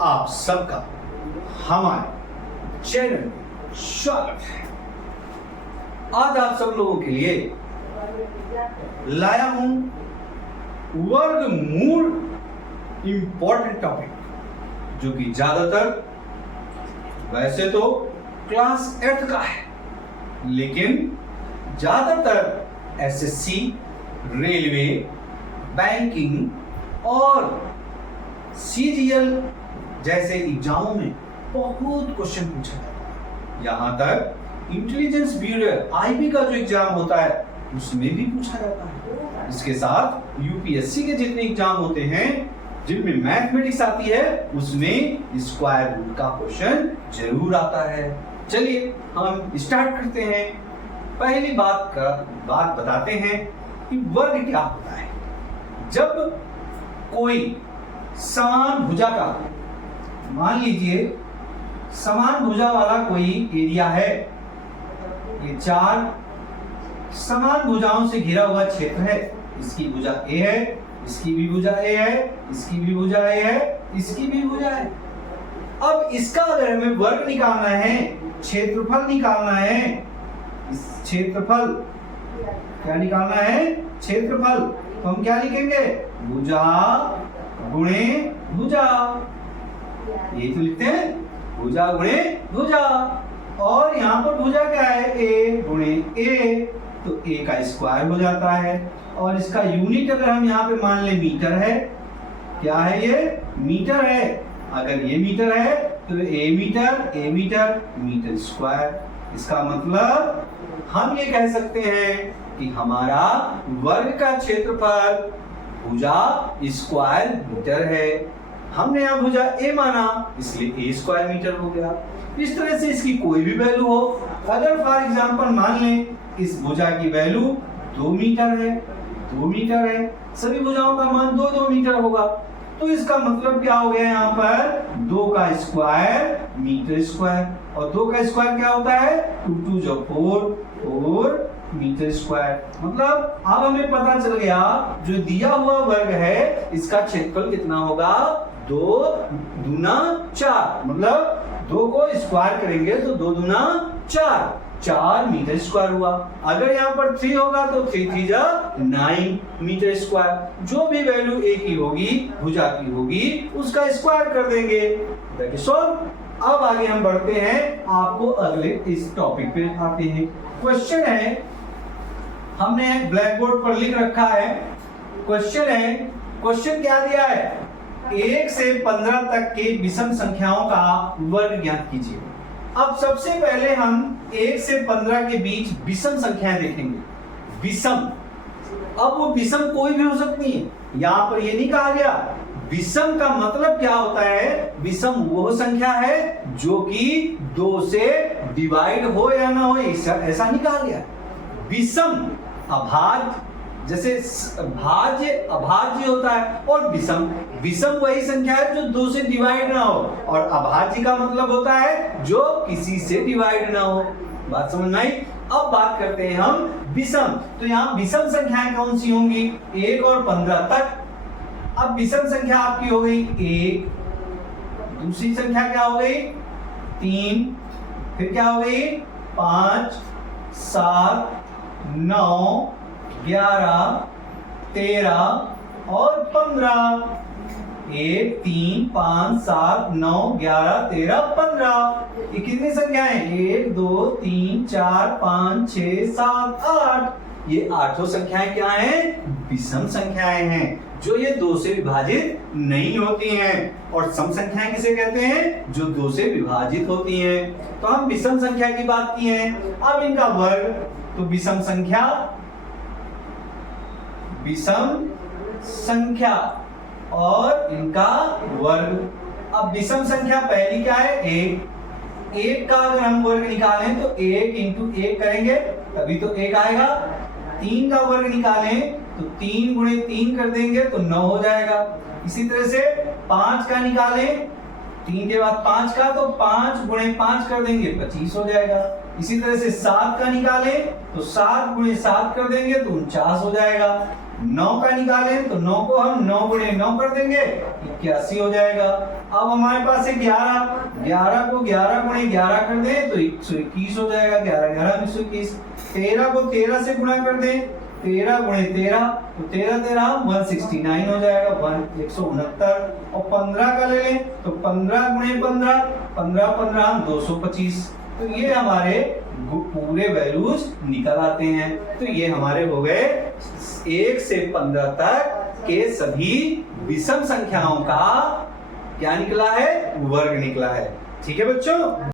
आप सबका हमारे चैनल में स्वागत है। आज आप सब लोगों के लिए लाया हूं वर्गमूल इंपॉर्टेंट टॉपिक, जो कि ज्यादातर वैसे तो क्लास 8 का है, लेकिन ज्यादातर एसएससी, रेलवे, बैंकिंग और सीजीएल जैसे एग्जामों में बहुत क्वेश्चन पूछा जाता है। यहाँ तक इंटेलिजेंस ब्यूरो आईबी का जो एग्जाम होता है उसमें भी पूछा जाता है। इसके साथ यूपीएससी के जितने एग्जाम होते हैं जिनमें मैथमेटिक्स आती है उसमें स्क्वायर रूट का क्वेश्चन जरूर आता है। चलिए हम स्टार्ट करते हैं। पहली बात बताते हैं कि वर्ग क्या होता है। जब कोई समान भुजा का, मान लीजिए समान भुजा वाला कोई एरिया है, ये 4 समान भुजाओं से घिरा हुआ क्षेत्र है। इसकी भुजा ए है, इसकी भी भुजा ए है, इसकी भी भुजा ए है, इसकी भी भुजा है। अब इसका अगर हमें वर्ग निकालना है, क्षेत्रफल निकालना है, इस क्षेत्रफल क्या निकालना है, क्षेत्रफल, तो हम क्या लिखेंगे, भुजा गुणे भुजा। ये तो लिखते हैं भुजा गुणे भुजा, और यहाँ पर भुजा क्या है, ए गुणे ए, तो ए का स्क्वायर हो जाता है। और इसका यूनिट अगर हम यहाँ पे मान ले मीटर है, क्या है ये, मीटर है। अगर ये मीटर है तो ए मीटर, मीटर स्क्वायर। इसका मतलब हम ये कह सकते हैं कि हमारा वर्ग का क्षेत्रफल भुजा स्क्वायर मीटर है। हमने यहाँ भुजा ए माना इसलिए ए स्क्वायर मीटर हो गया। इस तरह से इसकी कोई भी वैल्यू हो, अगर फॉर एग्जांपल मान लें इस भुजा की वैल्यू 2 मीटर है, सभी भुजाओं का मान 2 मीटर होगा, तो इसका मतलब क्या हो गया, यहाँ पर 2 का स्क्वायर मीटर स्क्वायर, और 2 का स्क्वायर क्या होता है, 2 जो 4 मीटर स्क्वायर। मतलब अब हमें पता चल गया जो दिया हुआ वर्ग है इसका क्षेत्रफल कितना होगा, 2 दूना 4, मतलब 2 को स्क्वायर करेंगे तो 2 दूना 4 मीटर स्क्वायर हुआ। अगर यहाँ पर 3 होगा तो 3 जा 9 मीटर स्क्वायर। जो भी वैल्यू ए की होगी, भुजा की होगी, उसका स्क्वायर कर देंगे। सॉल्व। अब आगे हम बढ़ते हैं, आपको अगले इस टॉपिक पे आते हैं। क्वेश्चन है, हमने ब्लैक बोर्ड पर लिख रखा है। क्वेश्चन क्या दिया है, 1 से 15 तक के विषम संख्याओं का वर्ग ज्ञात कीजिए। अब सबसे पहले हम 1 से 15 के बीच विषम संख्याएं देखेंगे। विषम, अब वो विषम कोई भी हो सकती है, यहां पर ये नहीं कहा गया। विषम का मतलब क्या होता है, विषम वो संख्या है जो कि 2 से डिवाइड हो या ना हो, ऐसा नहीं कहा गया। विषम अभाज्य, जैसे भाज्य अभाज्य होता है, और विषम वही संख्या है जो 2 से डिवाइड ना हो, और अभाज्य का मतलब होता है जो किसी से डिवाइड ना हो। बात समझ में आई। अब बात करते हैं हम विषम। तो यहाँ विषम संख्याएं कौन सी होंगी, 1 और 15 तक। अब विषम संख्या आपकी हो गई 1, दूसरी संख्या क्या हो गई 3, फिर क्या हो गई 5, 7, 9, 11, 13 और 15। 1, 3, 5, 7, 9, 11, 13, 15। ये कितनी संख्याएं, 1, 2, 3, 4, 5, 6, 7, 8। ये 8 संख्याएं क्या हैं, विषम संख्याएं हैं, जो ये 2 से विभाजित नहीं होती हैं। और सम संख्याएं किसे कहते हैं, जो 2 से विभाजित होती हैं। तो हम विषम संख्या की बात की है। अब इनका वर्ग, तो विषम संख्या और इनका वर्ग। अब विषम संख्या पहली क्या है, 1 का अगर हम वर्ग निकालें तो 1 इंटू 1 करेंगे तभी तो 1 आएगा। 3 का वर्ग निकालें तो 3 गुणे 3 कर देंगे तो 9 हो जाएगा। इसी तरह से 5 का निकालें, 3 के बाद 5 का, तो 5 गुणे 5 कर देंगे 25 हो जाएगा। इसी तरह से 7 का निकालें तो 7 गुणे 7 कर देंगे तो 49 हो जाएगा। 9 का निकालें तो 9 को हम 9 गुणे 9 कर देंगे 81 हो जाएगा। अब हमारे पास है 11, 11 को 11 गुणे 11 कर दें तो 121 हो जाएगा, 11 11 121। 13 को 13 से गुणा कर दें, 13 गुणे 13 तो 13 13 169 हो जाएगा, 169। और 15 का ले लें तो 15 गुणे 15, 15 15 225। तो ये हमारे पूरे वैल्यूज निकल आते हैं। तो ये हमारे हो गए 1 से 15 तक के सभी विषम संख्याओं का क्या निकला है, वर्ग निकला है। ठीक है बच्चों।